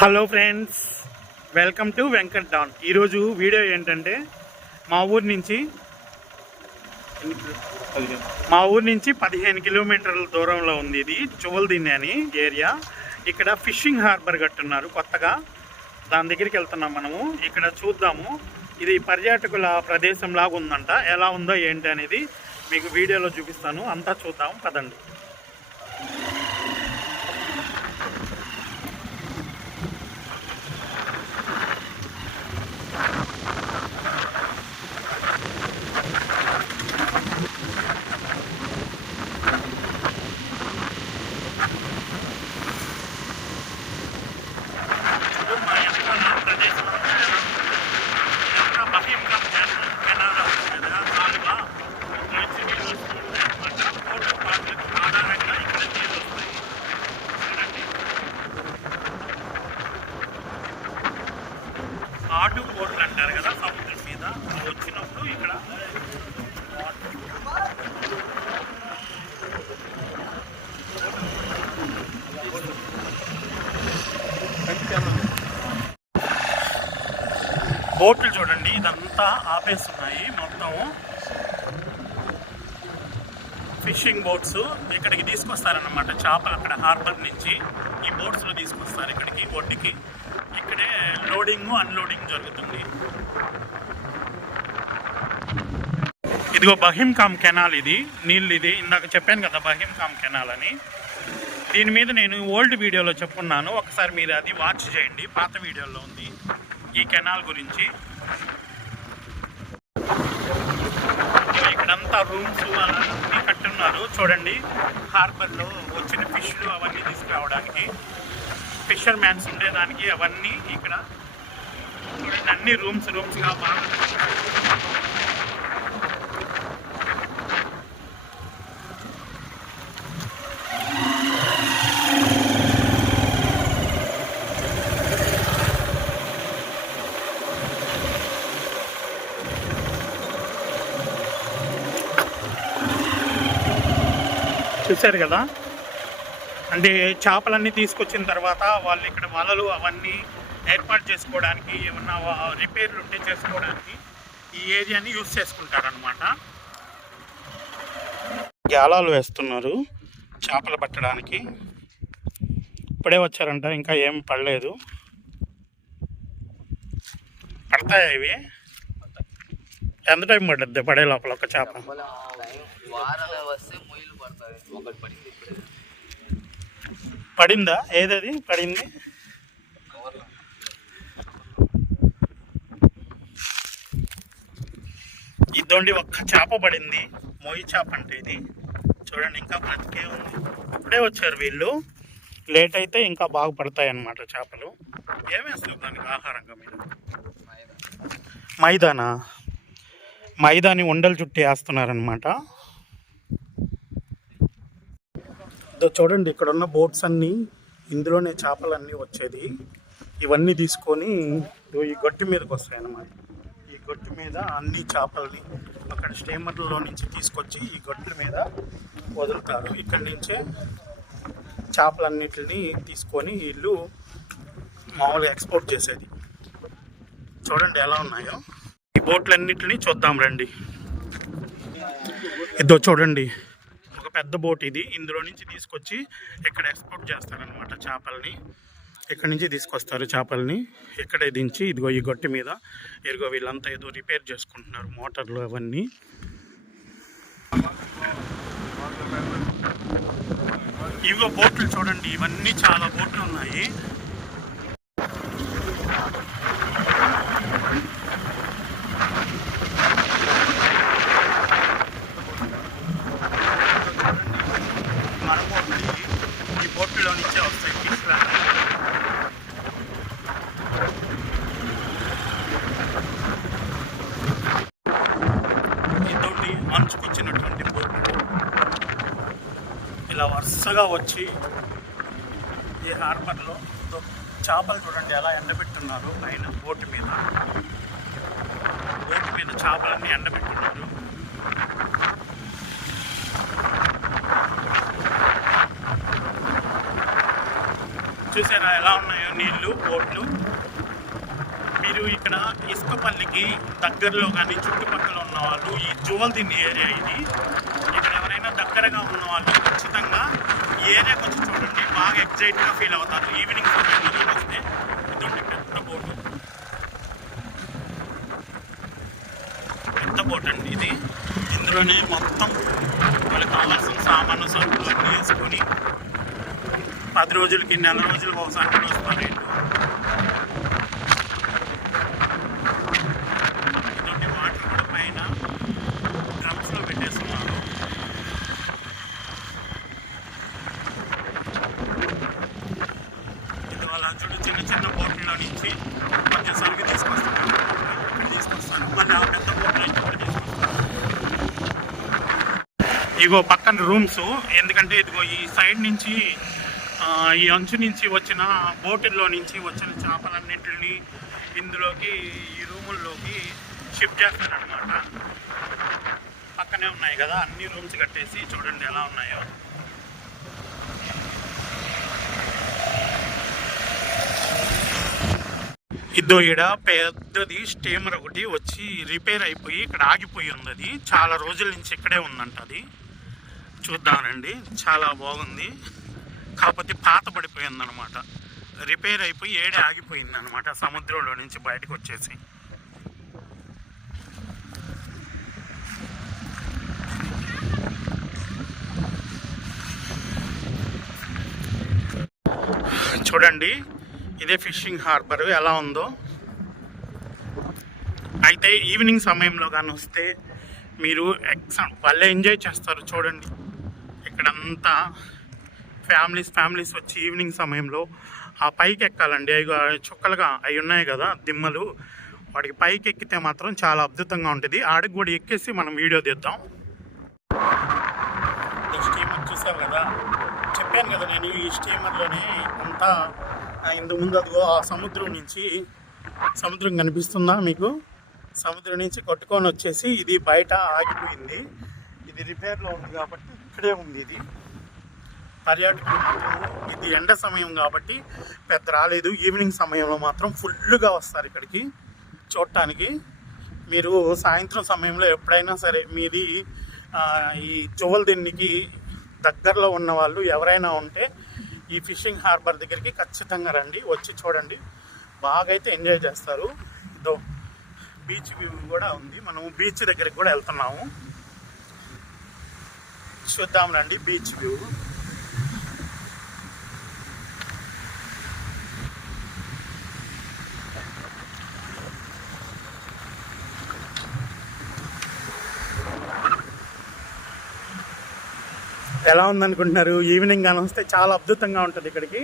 Hello friends welcome to Venkat don ఈరోజు video ఏంటంటే మా ఊరి నుంచి మా ఊరి నుంచి పదిహేను కిలోమీటర్ల దూరంలో ఉంది ఇది చువల్దిన్నె అని ఏరియా. ఇక్కడ ఫిషింగ్ హార్బర్ కట్టున్నారు కొత్తగా. దాని దగ్గరికి వెళ్తున్నాం మనము. ఇక్కడ చూద్దాము. ఇది పర్యాటకుల ప్రదేశం లాగా ఉందంట ఎలా ఉందో ఏంటి అనేది మీకు వీడియోలో చూపిస్తాను. అంతా చూద్దాం. పదండి ఇప్పుడు మా వెనకాల ప్రదేశం అంతా ఎలా ఉంది? ఇదంతా బహిర్గతం చేస్తున్న కెనాల్ ఉంది కదా, కాలువ. ఇక్కడ నుంచి నీళ్ళు వస్తూ ఉంటాయి అన్నమాట. ఫోటో పాటలకు ఆధారంగా ఇక్కడ నీళ్ళు వస్తాయి. చూడండి. ఆటు బోట్లు అంటారు కదా సముద్రం మీద అవి వచ్చినప్పుడు ఇక్కడ బోట్లు చూడండి ఇదంతా ఆపేస్తున్నాయి మొత్తం. ఫిషింగ్ బోట్స్ ఇక్కడికి తీసుకొస్తారన్నమాట. చేపలు అక్కడ హార్బర్ నుంచి ఈ బోట్స్లో తీసుకొస్తారు ఇక్కడికి ఒడ్డుకి. ఇక్కడే లోడింగ్ అన్లోడింగ్ జరుగుతుంది. ఇదిగో బహింకామ్ కెనాల్ ఇది నీళ్ళు ఇది. ఇందాక చెప్పాను కదా బహింకామ్ కెనాల్ అని. దీని మీద నేను ఓల్డ్ వీడియోలో చెప్పున్నాను. ఒకసారి మీరు అది వాచ్ చేయండి. పాత వీడియోలో ఉంది. ఈ కెనాల్ గురించి. ఇక్కడంతా రూమ్స్ అన్నీ కట్టున్నారు. చూడండి హార్బర్లో వచ్చిన ఫిష్లు అవన్నీ తీసుకురావడానికి. ఫిషర్ మ్యాన్స్ ఉండేదానికి అవన్నీ ఇక్కడ. చూడండి అన్ని రూమ్స్ రూమ్స్గా బాగా చూశారు కదా? అంటే చేపలన్నీ తీసుకొచ్చిన తర్వాత వాళ్ళు ఇక్కడ వలలు అవన్నీ ఏర్పాటు చేసుకోవడానికి ఏమన్నా రిపేర్లు ఉంటే చేసుకోవడానికి ఈ ఏరియాని యూజ్ చేసుకుంటారనమాట గాలాలు వేస్తున్నారు చేపలు పట్టడానికి. ఇప్పుడే వచ్చారంట ఇంకా ఏం పడలేదు. పడతాయా ఇవి? ఎంత టైం పడుద్ది పడే లోపల ఒక చేప? వస్తే పడిందా? ఏదది? పడింది? ఇదొండి ఒక్క చేప పడింది. మొయ్యి చేప అంటే ఇది. చూడండి ఇంకా బ్రతికే ఉంది. ఇప్పుడే వచ్చారు వీళ్ళు. లేట్ అయితే ఇంకా బాగా పడతాయి అన్నమాట చేపలు. ఏమేస్తారు దానికి ఆహారంగా మీరు? మైదానా? మైదాని ఉండలు చుట్టి వేస్తున్నారనమాట ఇదో చూడండి ఇక్కడ ఉన్న బోట్స్ అన్నీ ఇందులోనే చేపలన్నీ వచ్చేది. ఇవన్నీ తీసుకొని ఈ గట్టు మీదకి వస్తాయి అన్నమాట ఈ గట్టు మీద అన్ని చేపల్ని అక్కడ స్టీమర్లో నుంచి తీసుకొచ్చి ఈ గట్ల మీద వదులుతారు. ఇక్కడి నుంచే చేపలన్నిటిని తీసుకొని వీళ్ళు మామూలుగా ఎక్స్పోర్ట్ చేసేది. చూడండి ఎలా ఉన్నాయో. ఈ బోట్లన్నిటిని చూద్దాం రండి. ఇదో చూడండి. ఒక పెద్ద బోట్ ఇది. ఇందులో నుంచి తీసుకొచ్చి ఇక్కడ ఎక్స్పోర్ట్ చేస్తారనమాట చేపల్ని. ఇక్కడ నుంచి తీసుకొస్తారు చేపల్ని. ఇక్కడే దించి ఇదిగో ఈ గొట్టి మీద ఇదిగో వీళ్ళంతా ఏదో రిపేర్ చేసుకుంటున్నారు మోటార్లు అవన్నీ. ఇవిగో బోట్లు చూడండి ఇవన్నీ చాలా బోట్లు ఉన్నాయి మన బోట్లు ఇవి. ఈ బోట్లో నుంచే వస్తాయి ఫిష్ ఇదొకటి మంచుకొచ్చినటువంటి బోట్లు ఇలా వరుసగా వచ్చి ఈ హార్బర్లో చేపలు చూడండి ఎలా ఎండబెట్టున్నారు. పైన బోటు మీద. బోటు మీద చేపలన్నీ ఎండబెట్టున్నారు. చూసారా ఎలా ఉన్నాయో నీళ్ళు బోట్లు. మీరు ఇక్కడ ఇసుకపల్లికి దగ్గరలో కానీ చుట్టుపక్కల ఉన్న వాళ్ళు ఈ జువల్దిన్ ఏరియా ఇది. ఇక్కడ ఎవరైనా దగ్గరగా ఉన్న వాళ్ళు ఖచ్చితంగా ఈ ఏరియాకి వచ్చి చూడండి. బాగా ఎగ్జైట్గా ఫీల్ అవుతారు. ఈవినింగ్ సమయంలో వస్తే ఇదండి పెద్ద బోటు పెద్ద బోట్ అండి ఇది. ఇందులోనే మొత్తం వాళ్ళకి కావాల్సిన సామాను సరుకులు అన్నీ వేసుకొని పది రోజులకి నెల రోజులకి ఒకసారి కూడా వస్తారు వీళ్ళు ఇటువంటి వాటర్ కూడా పైన డ్రమ్స్లో పెట్టేస్తున్నారు ఇది వాళ్ళ చూడు చిన్న చిన్న బోట్లలో నుంచి కొంచెం సరుకు తీసుకొస్తున్నారు ఇక్కడ తీసుకొస్తారు మళ్ళీ ఆ పెద్ద బోట్లో నుంచి కూడా తీసుకొస్తారు ఇగో పక్కన రూమ్స్. ఎందుకంటే ఇదిగో ఈ సైడ్ నుంచి ఈ అంచు నుంచి వచ్చిన బోటుల్లో నుంచి వచ్చిన చేపలన్నింటిని ఇందులోకి ఈ రూముల్లోకి షిఫ్ట్ చేస్తారనమాట పక్కనే ఉన్నాయి కదా అన్ని రూమ్స్ కట్టేసి చూడండి ఎలా ఉన్నాయో. ఇద్దో ఈడ పెద్దది స్టీమర్ ఒకటి వచ్చి రిపేర్ అయిపోయి ఇక్కడ ఆగిపోయి ఉంది అది చాలా రోజుల నుంచి ఇక్కడే ఉందంట అది. చూద్దామండి. చాలా బాగుంది. కాకపోతే పాత పడిపోయిందనమాట రిపేర్ అయిపోయి ఏడే ఆగిపోయింది అనమాట సముద్రంలో నుంచి బయటకు వచ్చేసి. చూడండి ఇదే ఫిషింగ్ హార్బర్ ఎలా ఉందో. అయితే ఈవినింగ్ సమయంలో కానీ వస్తే మీరు ఎక్స వాళ్ళే ఎంజాయ్ చేస్తారు చూడండి. ఇక్కడంతా ఫ్యామిలీస్ ఫ్యామిలీస్ వచ్చి ఈవినింగ్ సమయంలో ఆ పైకి ఎక్కాలండి అవి చుక్కలుగా అవి ఉన్నాయి కదా దిమ్మలు. వాడికి పైకి ఎక్కితే మాత్రం చాలా అద్భుతంగా ఉంటుంది. ఆడికి కూడా ఎక్కేసి మనం వీడియో తీద్దాం. ఈ స్టీమర్ చూసావు కదా? చెప్పాను కదా నేను ఈ స్టీమర్లోనే అంతా ఆ, ముందు అదిగో ఆ సముద్రం నుంచి సముద్రం కనిపిస్తుందా మీకు? సముద్రం నుంచి కొట్టుకొని వచ్చేసి ఇది బయట ఆగిపోయింది. ఇది రిపేర్లో ఉంది కాబట్టి ఇక్కడే ఉంది ఇది. పర్యాటకులు ఇది ఎండ సమయం కాబట్టి పెద్ద రాలేదు. ఈవినింగ్ సమయంలో మాత్రం ఫుల్గా వస్తారు ఇక్కడికి చూడటానికి. మీరు సాయంత్రం సమయంలో ఎప్పుడైనా సరే మీది ఈ జువల్ దిన్నికి దగ్గరలో ఉన్న వాళ్ళు ఎవరైనా ఉంటే ఈ ఫిషింగ్ హార్బర్ దగ్గరికి ఖచ్చితంగా రండి వచ్చి చూడండి. బాగా అయితే ఎంజాయ్ చేస్తారు. ఇదో బీచ్ వ్యూ కూడా ఉంది. మనం బీచ్ దగ్గరికి కూడా వెళ్తున్నాము. చూద్దాం రండి బీచ్ వ్యూ ఎలా ఉందనుకుంటున్నారు? ఈవినింగ్ కానీ వస్తే చాలా అద్భుతంగా ఉంటుంది ఇక్కడికి.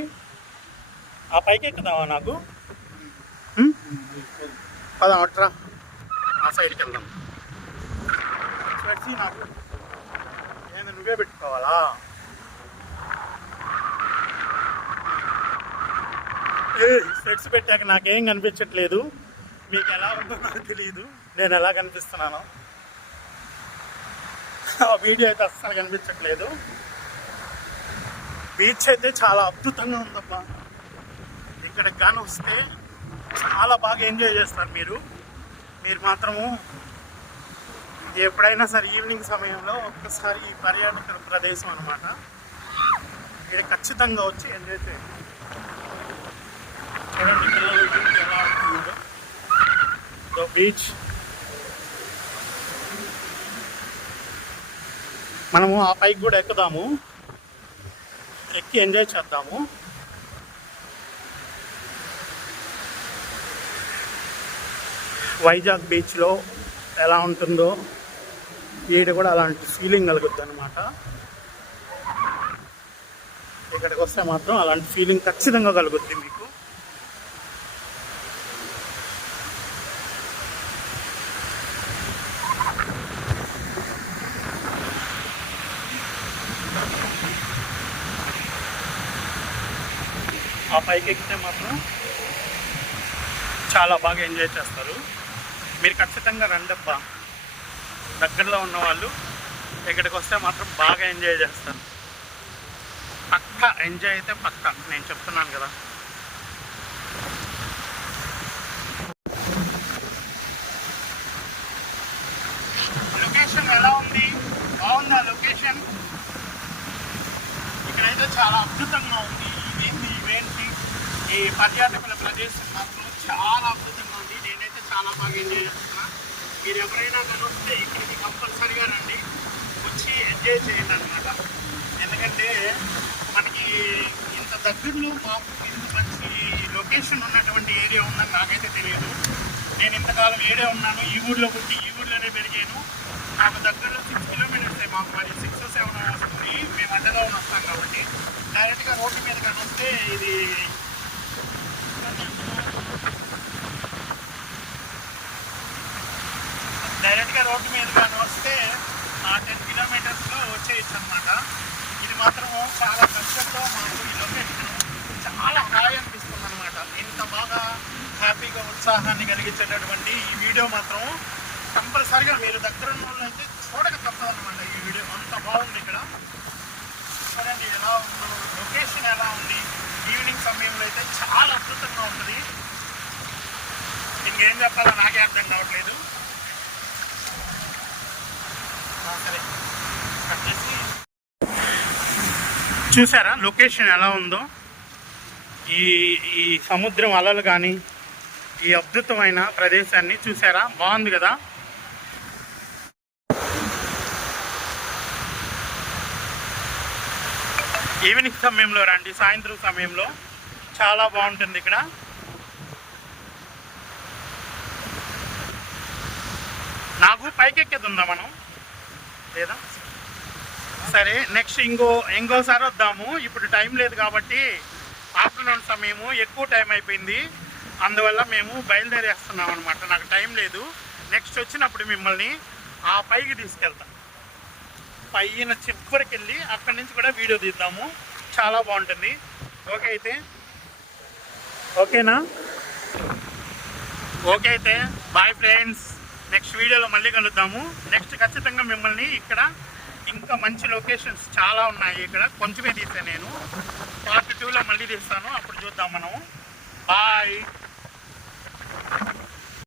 ఆ పైకి ఎక్కుదావా నాకు? పదా అట్రా ఆ సైడ్కి వెళ్దాం. నాకు. నువ్వే పెట్టుకోవాలా? సెట్స్ పెట్టాక నాకేం కనిపించట్లేదు. మీకు ఎలా ఉందో నాకు తెలియదు నేను ఎలా కనిపిస్తున్నానో. ఆ వీడియో అయితే అస్సలు కనిపించట్లేదు. బీచ్ అయితే చాలా అద్భుతంగా ఉందమ్మా ఇక్కడికి కానీ వస్తే చాలా బాగా ఎంజాయ్ చేస్తారు మీరు. మీరు మాత్రము ఎప్పుడైనా సరే ఈవినింగ్ సమయంలో ఒక్కసారి ఈ పర్యాటక ప్రదేశం అనమాట ఇక్కడ ఖచ్చితంగా వచ్చి ఎంజాయ్ చేయండి. చూడండి పిల్లలు బీచ్. మనము ఆ పైకి కూడా ఎక్కుదాము. ఎక్కి ఎంజాయ్ చేద్దాము. వైజాగ్ బీచ్లో ఎలా ఉంటుందో. ఈడ కూడా అలాంటి ఫీలింగ్ కలుగుద్ది అనమాట ఇక్కడికి వస్తే మాత్రం అలాంటి ఫీలింగ్ ఖచ్చితంగా కలుగుద్ది మీకు. ఆ పైకి ఎక్కితే మాత్రం చాలా బాగా ఎంజాయ్ చేస్తారు. మీరు ఖచ్చితంగా రండబ్బా. దగ్గరలో ఉన్న వాళ్ళు ఇక్కడికి వస్తే మాత్రం బాగా ఎంజాయ్ చేస్తాను పక్క ఎంజాయ్ అయితే పక్క నేను చెప్తున్నాను కదా. లొకేషన్ ఎలా ఉంది? బాగుందా లొకేషన్? ఇక్కడైతే చాలా అద్భుతంగా ఉంది. ఇదేంటి ఇవేంటి? ఈ పర్యాటకుల ప్రదేశం మాత్రం చాలా అద్భుతంగా ఉంది. నేనైతే చాలా బాగా ఎంజాయ్ చేస్తున్నాను. మీరు ఎవరైనా కనుస్తే ఇక్కడికి కంపల్సరిగా రండి. వచ్చి ఎంజాయ్ చేయండి అనమాట ఎందుకంటే మనకి ఇంత దగ్గరలో మాకు ఇంత మంచి లొకేషన్ ఉన్నటువంటి ఏరియా ఉందని నాకైతే తెలియదు. నేను ఇంతకాలం ఏరియా ఉన్నాను. ఈ ఊర్లో పుట్టి ఈ ఊర్లోనే పెరిగాను. మాకు దగ్గరలో సిక్స్ కిలోమీటర్స్ మాకు మరి. సిక్స్ సెవెన్ వస్తుంది మేము అడ్డగా వస్తాం కాబట్టి డైరెక్ట్గా రోడ్డు మీద కానీ వస్తే ఇది డైరెక్ట్గా రోడ్డు మీద కానీ వస్తే ఆ టెన్ కిలోమీటర్స్లో వచ్చేయచ్చు అనమాట ఇది మాత్రం చాలా కష్టంతో మాకు ఈ లొకేషన్ చాలా హాయి అనిపిస్తుంది అనమాట ఇంత బాగా హ్యాపీగా ఉత్సాహాన్ని కలిగించేటటువంటి ఈ వీడియో మాత్రం కంపల్సరిగా మీరు దగ్గర ఉన్న వాళ్ళు అయితే చూడక తప్పదనమాట ఈ వీడియో. అంత బాగుంది ఇక్కడ. చూడండి ఎలా ఉందో. లొకేషన్ ఎలా ఉంది. ఈవినింగ్ సమయంలో అయితే చాలా అద్భుతంగా ఉంటుంది. ఇంకేం చెప్పాలో నాకే అర్థం కావట్లేదు. చూసారా లొకేషన్ ఎలా ఉందో? ఈ ఈ సముద్రం అలలు కానీ ఈ అద్భుతమైన ప్రదేశాన్ని చూసారా? బాగుంది కదా? ఈవినింగ్ సమయంలో రండి సాయంత్రం సమయంలో చాలా బాగుంటుంది ఇక్కడ. నాకు పైకెక్కేది ఉందా మనం? లేదా? సరే నెక్స్ట్ ఇంకో ఇంకోసారి వద్దాము. ఇప్పుడు టైం లేదు కాబట్టి ఆఫ్టర్నూన్ సమయము ఎక్కువ టైం అయిపోయింది. అందువల్ల మేము బయలుదేరేస్తున్నాం అనమాట నాకు టైం లేదు. నెక్స్ట్ వచ్చినప్పుడు మిమ్మల్ని ఆ పైకి తీసుకెళ్తాం. పైన చివరికి వెళ్ళి అక్కడి నుంచి కూడా వీడియో తీద్దాము. చాలా బాగుంటుంది. ఓకే అయితే? ఓకేనా? ఓకే అయితే. బాయ్ ఫ్రెండ్స్ నెక్స్ట్ వీడియోలో మళ్ళీ కలుద్దాము. నెక్స్ట్ ఖచ్చితంగా మిమ్మల్ని ఇక్కడ ఇంకా మంచి లొకేషన్స్ చాలా ఉన్నాయి ఇక్కడ. కొంచెమే తీసాను నేను. పార్ట్ టూలో మళ్ళీ తీస్తాను. అప్పుడు చూద్దాం మనం బాయ్